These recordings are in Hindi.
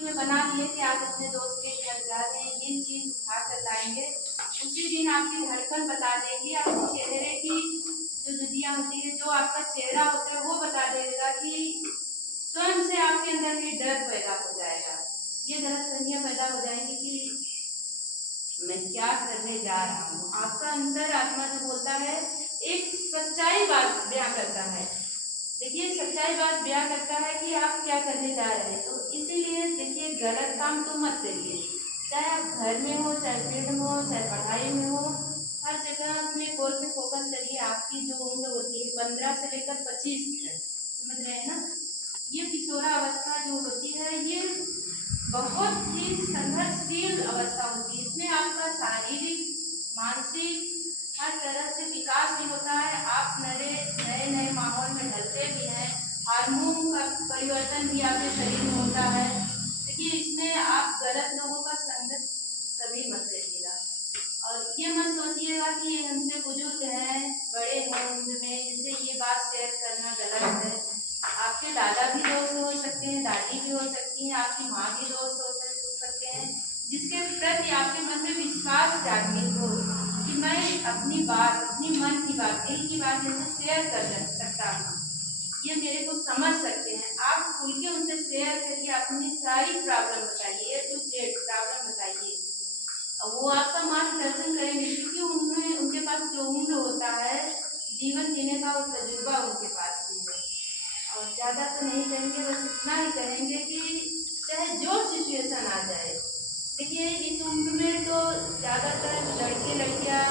में बना लिए कि आप अपने दोस्त के घर जा रहे हैं, ये चीज उठा कर लाएंगे। उसी दिन आपकी धड़कन बता देगी, आपके चेहरे की जो दुनिया होती है, जो आपका चेहरा होता है वो बता देगा कि स्वयं से आपके अंदर भी डर पैदा हो जाएगा। ये गलतफहमियां पैदा हो जाएंगी कि मैं क्या करने जा रहा हूँ। आपका अंतर आत्मा जो बोलता है एक सच्चाई बात बयां करता है। देखिए सच्चाई बात बयां करता है कि आप क्या करने जा रहे हैं। तो इसीलिए देखिए गलत काम तो मत करिए, चाहे आप घर में हो, चाहे फील्ड में हो, चाहे पढ़ाई में हो, हर जगह अपने गोल पे फोकस करिए। आपकी जो उम्र होती है 15 से लेकर 25 तक, समझ रहे हैं ना, ये किशोरा अवस्था जो होती है ये बहुत ही संघर्षशील अवस्था होती है। इसमें आपका शारीरिक, मानसिक हर तरह से विकास भी होता है। आप नए नए नए माहौल में ढलते भी हैं, हार्मोन का परिवर्तन भी आपके शरीर में होता है। देखिए इसमें आप गलत लोगों का संगत कभी मत करिएगा। और ये मत सोचिएगा कि हमसे बुजुर्ग हैं, बड़े हैं उम्र में, जिनसे ये बात शेयर करना गलत है। आपके दादा भी दोस्त हो सकते हैं, दादी भी हो सकती हैं, आपकी माँ भी दोस्त हो सकते हैं, जिसके प्रति आपके मन में विश्वास जागृत हो कि मैं अपनी बात, अपनी मन की बात, दिल की बात जैसे शेयर कर सकता हूँ, ये मेरे को समझ सकते हैं। आप खुल के उनसे शेयर करिए, अपनी सारी प्रॉब्लम बताइए, A to Z प्रॉब्लम बताइए। वो आपका मार्गदर्शन करेंगे, क्योंकि उनमें उनके पास जो उम्र होता है, जीवन जीने का वो तजुर्बा उनके पास भी है। और ज़्यादा तो नहीं कहेंगे, बस इतना ही कहेंगे कि चाहे जो सिचुएशन आ जाए, देखिए इस उम्र में तो ज़्यादातर लड़के लड़कियां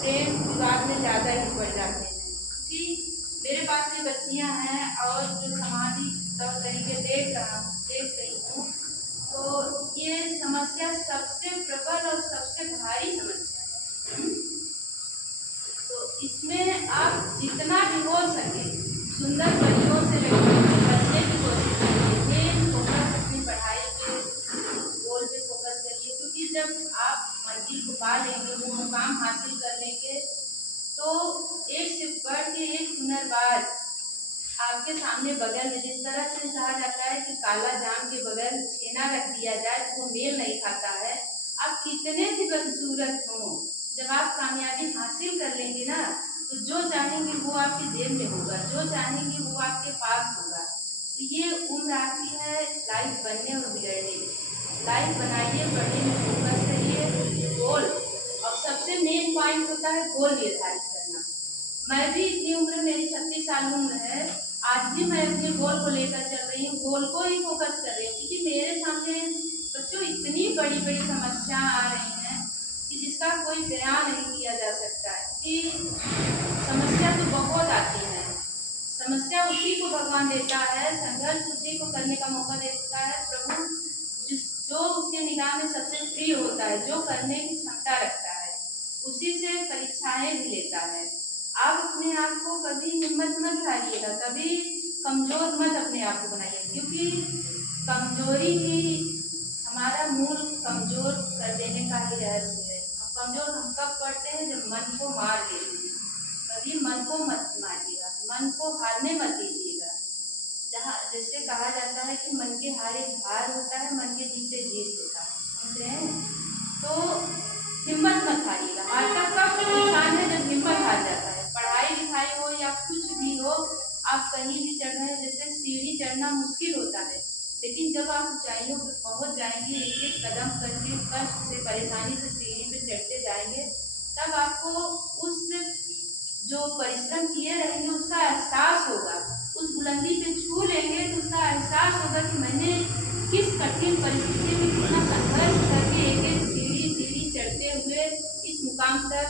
प्रेम विवाद में ज़्यादा ही पड़ जाते हैं। क्योंकि मेरे पास भी बच्चियां हैं और जो सामाजिक तौर तरीके देख रही हूँ, तो ये समस्या सबसे प्रबल और सबसे भारी समस्या है। तो इसमें आप जितना भी हो सके सुंदर परियों से बचने की कोशिश करिए। मेन फोकस अपनी पढ़ाई पे, गोल पे फोकस करिए, क्योंकि जब आप मंजिल को पा लेंगे, वो मुकाम हासिल कर लेंगे, तो एक से बढ़ के एक हुनरबाज आपके सामने बगल में, जिस तरह से कहा जाता है कि काला जाम के बगल छेना रख दिया जाए तो वो मेल नहीं खाता है। आप कितने भी बदसूरत हो, जब आप कामयाबी हासिल कर लेंगे ना, तो जो चाहेंगे वो आपके जेब में होगा, जो चाहेंगे वो आपके पास होगा। तो ये उम्र आपकी है लाइफ बनने और बिगड़ने की। लाइफ बनाइए, पढ़ने में फोकस करिए, गोल, और सबसे मेन पॉइंट होता है गोल निर्धारित करना। मैं भी इतनी उम्र, मेरी 36 साल उम्र है, आज भी मैं अपने गोल को लेकर चल रही हूँ, गोल को ही फोकस कर रही हूँ, क्योंकि मेरे सामने बच्चों इतनी बड़ी बड़ी समस्या आ रही हैं कि जिसका कोई बयान नहीं किया जा सकता है। कि समस्या तो बहुत आती है, समस्या उसी को भगवान देता है, संघर्ष उसी को करने का मौका देता है प्रभु, जो उसके निगाह में सबसे प्रिय होता है, जो करने की क्षमता रखता है, उसी से परीक्षाएं भी लेता है। आप अपने आप को कभी हिम्मत मत हारिएगा, कभी कमजोर मत अपने आप को बनाइए, क्योंकि कमजोरी ही हमारा मूल कमजोर कर देने का ही रहस्य है। कमजोर हम कब पड़ते हैं, जब मन को मार लेते हैं। कभी मन को मत मारिएगा, मन को हारने मत दीजिएगा। जहाँ जैसे कहा जाता है कि मन के हारे हार होता है, मन के जीते जीत होता है, समझ रहे हैं। तो हिम्मत मत हारिएगा। हारता कब इंसान है, जब हिम्मत हार जाता है। पढ़ाई लिखाई हो या कुछ भी हो, आप कहीं भी चढ़ रहे हैं, जैसे सीढ़ी चढ़ना मुश्किल होता है, लेकिन जब आप ऊंचाइयों पर पहुंच जाएंगे, एक एक कदम करके कष्ट से, परेशानी से सीढ़ी पे चढ़ते जाएंगे, तब आपको उस जो परिश्रम किए रहेंगे उसका एहसास होगा। उस बुलंदी पे छू लेंगे तो उसका एहसास होगा कि मैंने किस कठिन परिस्थिति में कितना संघर्ष करके एक एक सीढ़ी सीढ़ी चढ़ते हुए इस मुकाम तक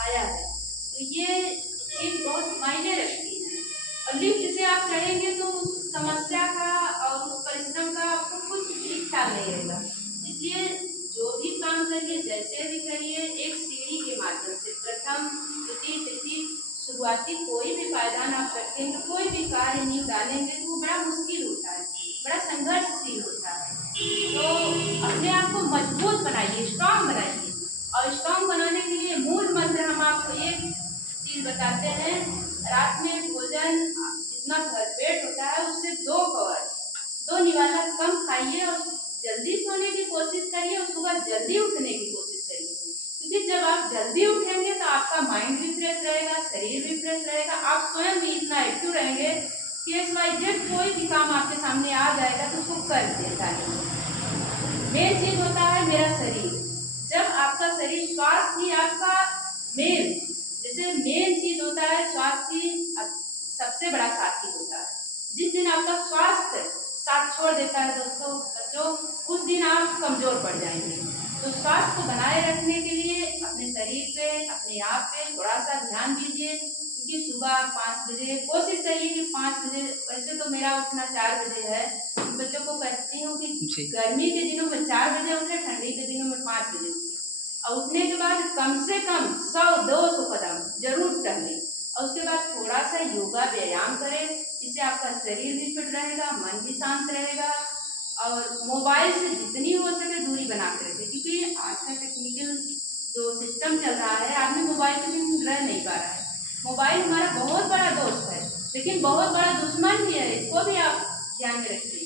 आया है। तो ये चीज बहुत मायने रखती है। और लिफ्ट से आप चढ़ेंगे तो उस समस्या का और उस परिश्रम का आपको कुछ भी ख्याल नहीं रहेगा। इसलिए जो भी काम करिए, जैसे भी करिए, एक सीढ़ी के माध्यम से, प्रथम द्वितीय तृतीय, शुरुआती कोई भी पायदान आप रखेंगे, कोई भी कार्य नींव डालेंगे तो वो बड़ा मुश्किल होता है, बड़ा संघर्षशील होता है। तो अपने आप को मजबूत बनाइए, स्ट्रांग बनाइए। और स्ट्रांग बनाने के लिए मूल मंत्र हम आपको एक चीज बताते हैं, रात में भोजन जितना भरपेट होता है उससे 2 कौर, 2 निवाला कम खाइए और कोशिश करिए और सुबह जल्दी उठने की कोशिश करिए, क्योंकि जब आप जल्दी उठेंगे तो आपका माइंड भी फ्रेश रहेगा, शरीर भी फ्रेश रहेगा, आप स्वयं भी इतना एक्टिव रहेंगे कि XYZ कोई भी काम आपके सामने आ जाएगा तो उसको कर देता है। मेन चीज होता है मेरा शरीर। जब आपका शरीर, स्वास्थ्य ही आपका मेन, जैसे मेन चीज होता है स्वास्थ्य ही सबसे बड़ा साथी होता है। जिस दिन आपका स्वास्थ्य साथ छोड़ देता है दोस्तों, बच्चों, उस दिन आप कमजोर पड़ जाएंगे। तो स्वास्थ्य को बनाए रखने के लिए अपने शरीर पे, अपने आप पे थोड़ा सा ध्यान दीजिए, क्योंकि सुबह 5 बजे कोशिश करिए कि 5 बजे, वैसे तो मेरा उठना 4 बजे है, बच्चों को कहती हूँ कि गर्मी के दिनों में 4 बजे उठे, ठंडी के दिनों में 5 बजे उठे, और उठने के बाद कम से कम 100-200 कदम जरूर टहलें, और उसके बाद थोड़ा सा योगा व्यायाम करें, इससे आपका शरीर भी फिट रहेगा, मन भी शांत रहेगा, और मोबाइल से जितनी हो सके दूरी बना कर रखें, क्योंकि आज का टेक्निकल जो सिस्टम चल रहा है, आदमी मोबाइल के बिना रह नहीं पा रहा है। मोबाइल हमारा बहुत बड़ा दोस्त है, लेकिन बहुत बड़ा दुश्मन भी है, इसको भी आप ध्यान में रखिए,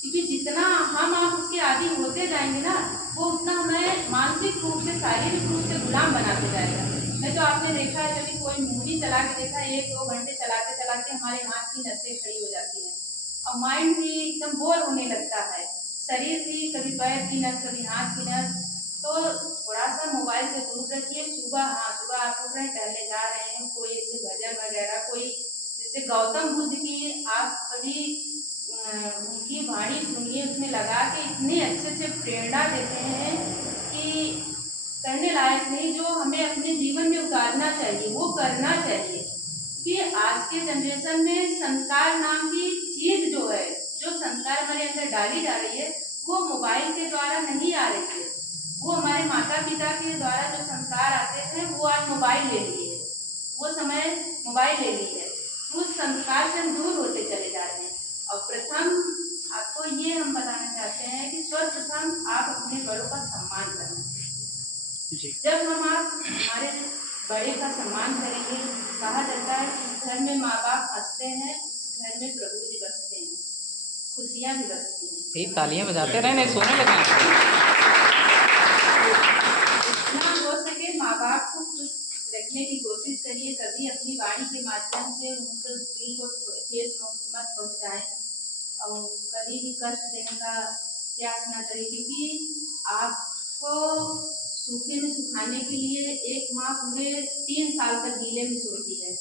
क्योंकि जितना हम आप उसके आदी होते जाएंगे ना, वो उतना हमें मानसिक रूप से, शारीरिक रूप से गुलाम बनाते जाएगा। नहीं तो आपने देखा है, कभी कोई मूवी चला के देखा, 1-2 घंटे चलाते चलाते हमारे हाथ की नसें खड़ी हो जाती हैं, और माइंड भी एकदम बोर होने लगता है, शरीर भी, कभी पैर की नस, कभी हाथ की नस। तो थोड़ा सा मोबाइल से दूर रखिए। सुबह आप उठ रहे हैं, टहलने जा रहे हैं, कोई ऐसे भजन वगैरह, कोई जैसे गौतम बुद्ध की आप कभी उनकी वाणी सुनिए, उसमें लगा के इतने अच्छे प्रेरणा देते हैं कि कहने लायक नहीं, जो हमें अपने जीवन में उतारना चाहिए वो करना चाहिए। कि आज के जनरेशन में संस्कार नाम की चीज जो है, जो संस्कार हमारे अंदर डाली जा रही है, वो मोबाइल के द्वारा नहीं आ रही है, वो हमारे माता पिता के द्वारा जो संस्कार आते हैं वो आज मोबाइल ले लिए है, वो समय मोबाइल ले ली है, उस संस्कार से हम दूर होते चले जा रहे हैं। और प्रथम आपको ये हम बताना चाहते हैं कि सर्वप्रथम आप अपने बड़ों का सम्मान करना चाहिए। जब हम आप हमारे बड़े का सम्मान करेंगे, कहा जाता है जिस घर में माँ बाप हंसते हैं उस घर में प्रभु जी बसते हैं, खुशियाँ भी बसती हैं। तालियां बजाते रहे, नहीं सोने लगे। जितना हो सके माँ बाप को खुश रखने की कोशिश करिए, कभी अपनी वाणी के माध्यम से उनके दिल को ठेस मत पहुँचाएं, और कभी भी कष्ट देने का प्रयास ना करें, क्योंकि आपको सूखे में सुखाने के लिए एक माँ पूरे 3 साल तक गीले में सोती है,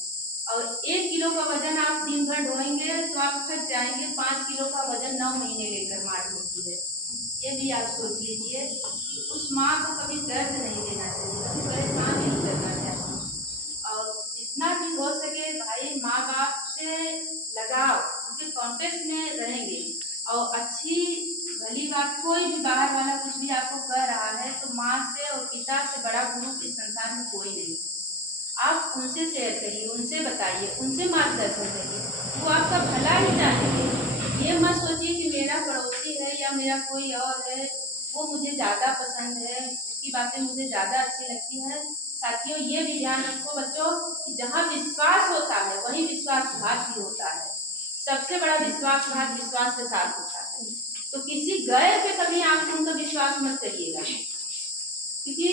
और 1 किलो का वजन आप दिन भर ढोएंगे तो आप थक जाएंगे, 5 किलो का वजन 9 महीने लेकर माँ ढोती है। ये भी आप सोच लीजिए। उस माँ को कभी दर्द नहीं देना चाहिए, कभी परेशान नहीं करना चाहिए, और जितना भी हो सके भाई माँ बाप से लगाव, उनके कॉन्टेक्ट में रहेंगे, और अच्छी भली बात, कोई भी बाहर वाला कुछ भी आपको कह रहा है तो माँ से और पिता से बड़ा गुरु इस संसार में कोई नहीं है। आप उनसे शेयर करिए, उनसे बताइए, उनसे मार्गदर्शन करिए, वो आपका भला ही चाहेंगे। ये मत सोचिए कि मेरा पड़ोसी है या मेरा कोई और है वो मुझे ज़्यादा पसंद है, उसकी बातें मुझे ज़्यादा अच्छी लगती हैं। साथियों, ये भी ध्यान रखो बच्चों कि जहाँ विश्वास होता है वहीं विश्वासघात भी होता है। सबसे बड़ा विश्वासघात विश्वास के साथ होता है। तो किसी गैर पे कभी आप उनका विश्वास मत करिएगा, क्योंकि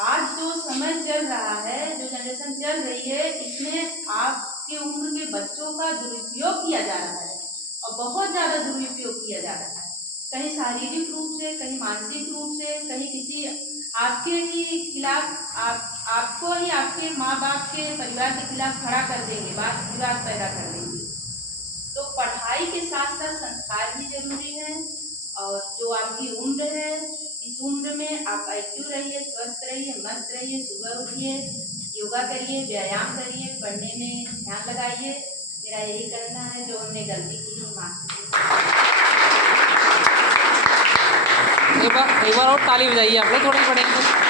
आज जो समय चल रहा है, जो जनरेशन चल रही है, इसमें आपके उम्र के बच्चों का दुरुपयोग किया जा रहा है, और बहुत ज़्यादा दुरुपयोग किया जा रहा है, कहीं शारीरिक रूप से, कहीं मानसिक रूप से, कहीं किसी आपके ही खिलाफ, आपको ही आपके माँ बाप के परिवार के खिलाफ खड़ा कर देंगे, वाद विवाद पैदा कर देंगे। तो पढ़ाई के साथ साथ संस्कार भी जरूरी है, और जो आपकी उम्र है, इस उम्र में आप एक्टिव रहिए, स्वस्थ रहिए, मस्त रहिए, सुबह उठिए, योगा करिए, व्यायाम करिए, पढ़ने में ध्यान लगाइए। मेरा यही कहना है, जो हमने गलती की है माफ कीजिए। एक बार और ताली बजाइए आप लोग, थोड़ी पढ़ेंगे।